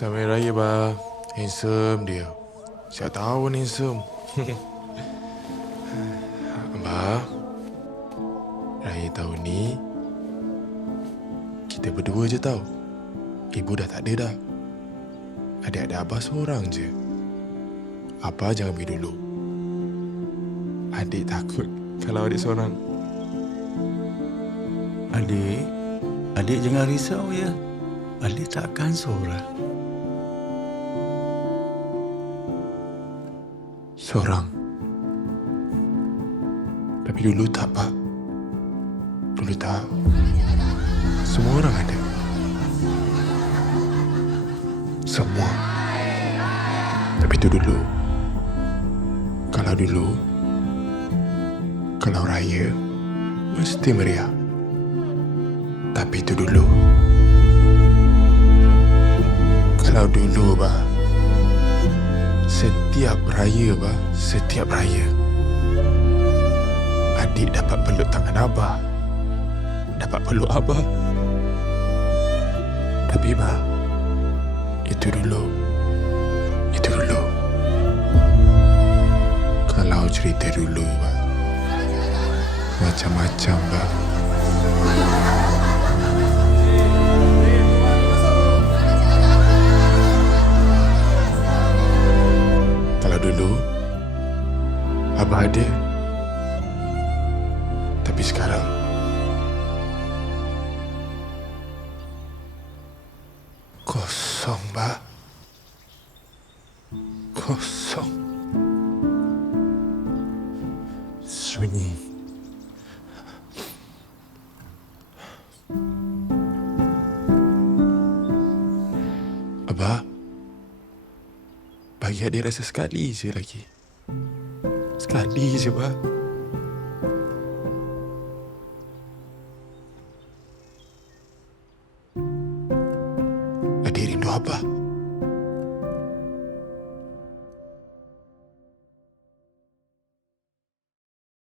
Selamat Raya, bah. Handsome dia. Siap tahu handsome. Bah, Raya tahun ni kita berdua je tau. Ibu dah tak ada dah. Adik-adik Abah seorang je. Abah jangan pergi dulu. Adik takut kalau adik seorang. Adik jangan risau ya. Adik takkan seorang. Seorang. Tapi dulu tak, Pak. Dulu tak. Semua orang ada. Semua. Tapi itu dulu. Kalau raya, mesti meriah. Tapi itu dulu. Kalau dulu, bah. Setiap raya, adik dapat peluk tangan Abah. Dapat peluk Abah. Tapi, bah, itu dulu. Kalau cerita dulu, bah, macam-macam, bah. Kalau dulu, Abah ada. Tapi sekarang, kosong, bah. Kosong. Sunyi. Abah, bagi adik rasa sekali je lagi. Sekali je, bah. Adik rindu Abah.